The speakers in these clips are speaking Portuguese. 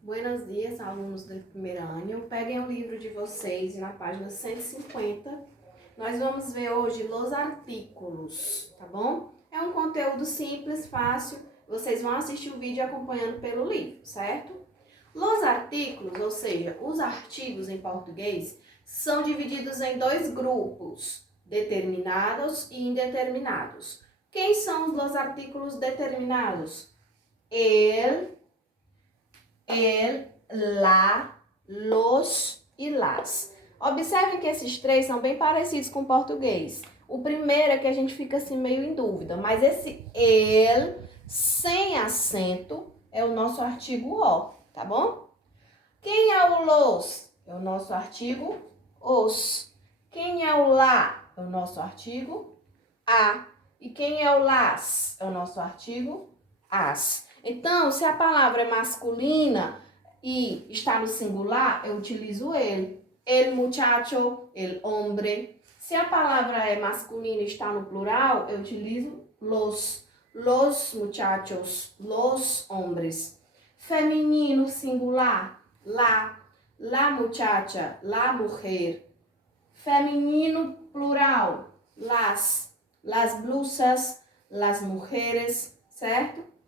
Buenos dias, alunos do primeiro ano. Peguem o livro de vocês e na página 150. Nós vamos ver hoje los artículos, tá bom? É um conteúdo simples, fácil. Vocês vão assistir o vídeo acompanhando pelo livro, certo? Los artículos, ou seja, os artigos em português, são divididos em dois grupos, determinados e indeterminados. Quem são os artículos determinados? El, la, los e las. Observem que esses três são bem parecidos com o português. O primeiro é que a gente fica assim meio em dúvida, mas esse el, sem acento, é o nosso artigo o, tá bom? Quem é o los? É o nosso artigo os. Quem é o lá? É o nosso artigo a. E quem é o las? É o nosso artigo as. Então, se a palavra é masculina e está no singular, eu utilizo ele. El muchacho, el hombre. Se a palavra é masculina e está no plural, eu utilizo los muchachos, los hombres. Feminino, singular, la muchacha, la mujer. Feminino, plural, las blusas, las mujeres, certo?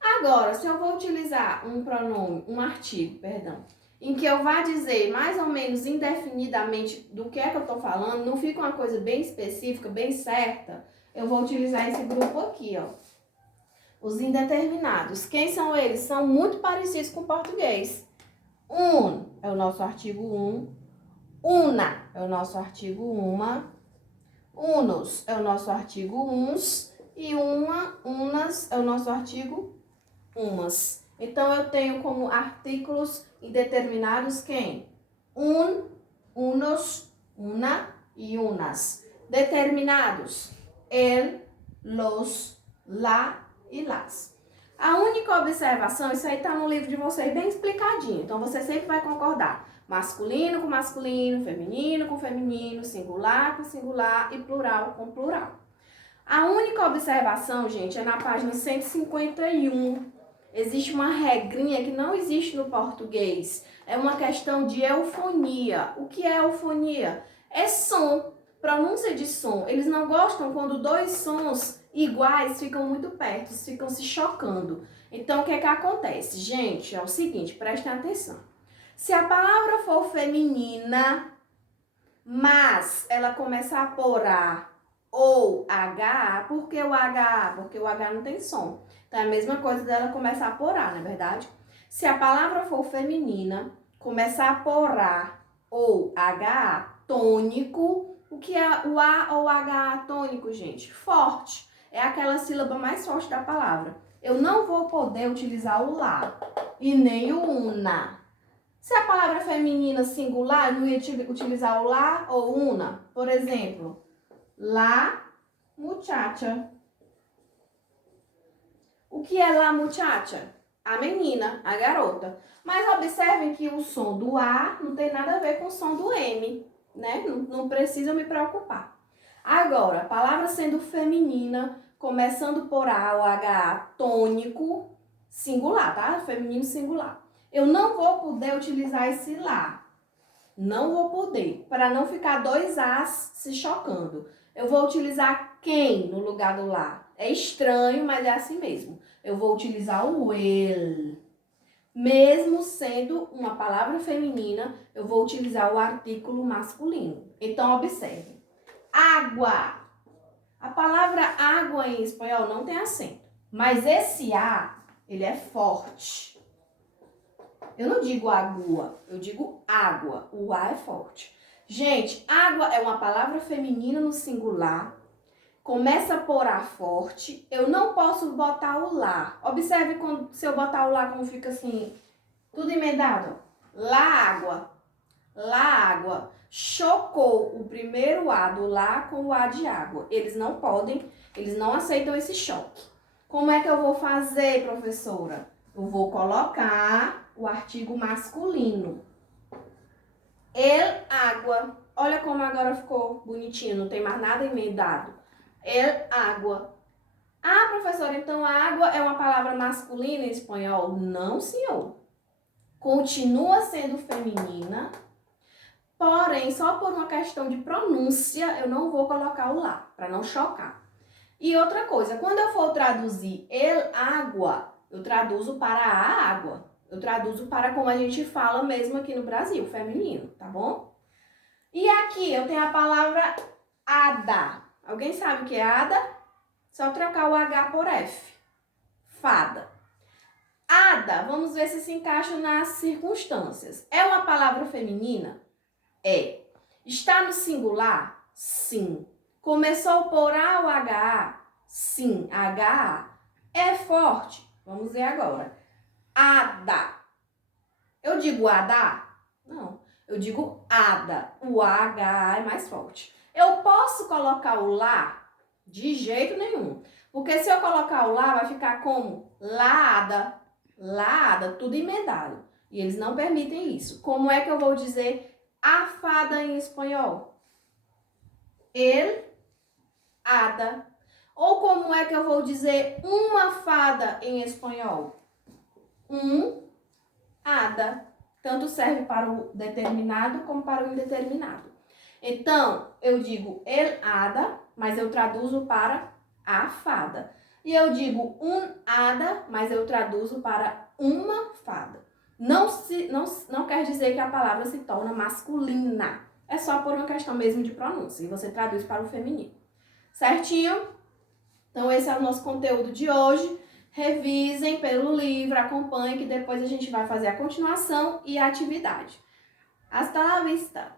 Agora, se eu vou utilizar um pronome, um artigo, em que eu vá dizer mais ou menos indefinidamente do que é que eu estou falando, não fica uma coisa bem específica, bem certa, eu vou utilizar esse grupo aqui, ó. Os indeterminados. Quem são eles? São muito parecidos com o português. Un é o nosso artigo una é o nosso artigo uma, unos é o nosso artigo uns e unas é o nosso artigo umas. Então, eu tenho como artículos indeterminados quem? Unos, una e unas. Determinados, el, los, la e las. A única observação, isso aí está no livro de vocês bem explicadinho, então você sempre vai concordar. Masculino com masculino, feminino com feminino, singular com singular e plural com plural. A única observação, gente, é na página 151. Existe uma regrinha que não existe no português. É uma questão de eufonia. O que é eufonia? É som, pronúncia de som. Eles não gostam quando dois sons iguais ficam muito perto, ficam se chocando. Então, o que é que acontece? Gente, é o seguinte, prestem atenção. Se a palavra for feminina, mas ela começar por A ou H, por que o H? Porque o H não tem som. Então, é a mesma coisa dela começar por A, não é verdade? Se a palavra for feminina, começar por A ou H, tônico, o que é o A ou H tônico, gente? Forte. É aquela sílaba mais forte da palavra. Eu não vou poder utilizar o lá e nem o una. Se a palavra é feminina singular, eu não ia utilizar o lá ou una. Por exemplo, la muchacha. O que é la muchacha? A menina, a garota. Mas observem que o som do A não tem nada a ver com o som do M, né? Não precisa me preocupar. Agora, a palavra sendo feminina, começando por A ou H, tônico, singular, tá? Feminino singular. Eu não vou poder utilizar esse lá. Não vou poder, para não ficar dois As se chocando. Eu vou utilizar quem no lugar do lá. É estranho, mas é assim mesmo. Eu vou utilizar o el. Mesmo sendo uma palavra feminina, eu vou utilizar o artículo masculino. Então, observe. Água. A palavra água em espanhol não tem acento. Mas esse A, ele é forte. Eu não digo agua, eu digo água. O A é forte. Gente, água é uma palavra feminina no singular. Começa por A forte. Eu não posso botar o lá. Observe quando, se eu botar o lá como fica assim, tudo emendado. Lá água. Lá água. Chocou o primeiro A do lá com o A de água. Eles não podem, eles não aceitam esse choque. Como é que eu vou fazer, professora? Eu vou colocar o artigo masculino. El água. Olha como agora ficou bonitinho, não tem mais nada emendado. El água. Ah, professora, então a água é uma palavra masculina em espanhol? Não, senhor. continua sendo feminina, porém, só por uma questão de pronúncia, eu não vou colocar o lá, para não chocar. E outra coisa, quando eu for traduzir el água, eu traduzo para a água. Eu traduzo para como a gente fala mesmo aqui no Brasil, feminino, tá bom? E aqui eu tenho a palavra ada. Alguém sabe o que é ada? Só trocar o H por F. Fada. Ada, vamos ver se encaixa nas circunstâncias. É uma palavra feminina? É. Está no singular? Sim. Começou por A ou HA? Sim, HA. É forte? Vamos ver agora. Ada. Eu digo ada? Não. Eu digo ada. O HA é mais forte. Eu posso colocar o lá? De jeito nenhum. Porque se eu colocar o lá, vai ficar como laada. Laada, tudo emendado. E eles não permitem isso. Como é que eu vou dizer a fada em espanhol? El, ada. Ou como é que eu vou dizer uma fada em espanhol? Ada. Tanto serve para o determinado como para o indeterminado. Então, eu digo el hada, mas eu traduzo para a fada. E eu digo hada, mas eu traduzo para uma fada. Não quer dizer que a palavra se torna masculina. É só por uma questão mesmo de pronúncia. E você traduz para o feminino. Certinho? Então, esse é o nosso conteúdo de hoje. Revisem pelo livro, acompanhem que depois a gente vai fazer a continuação e a atividade. Hasta la vista!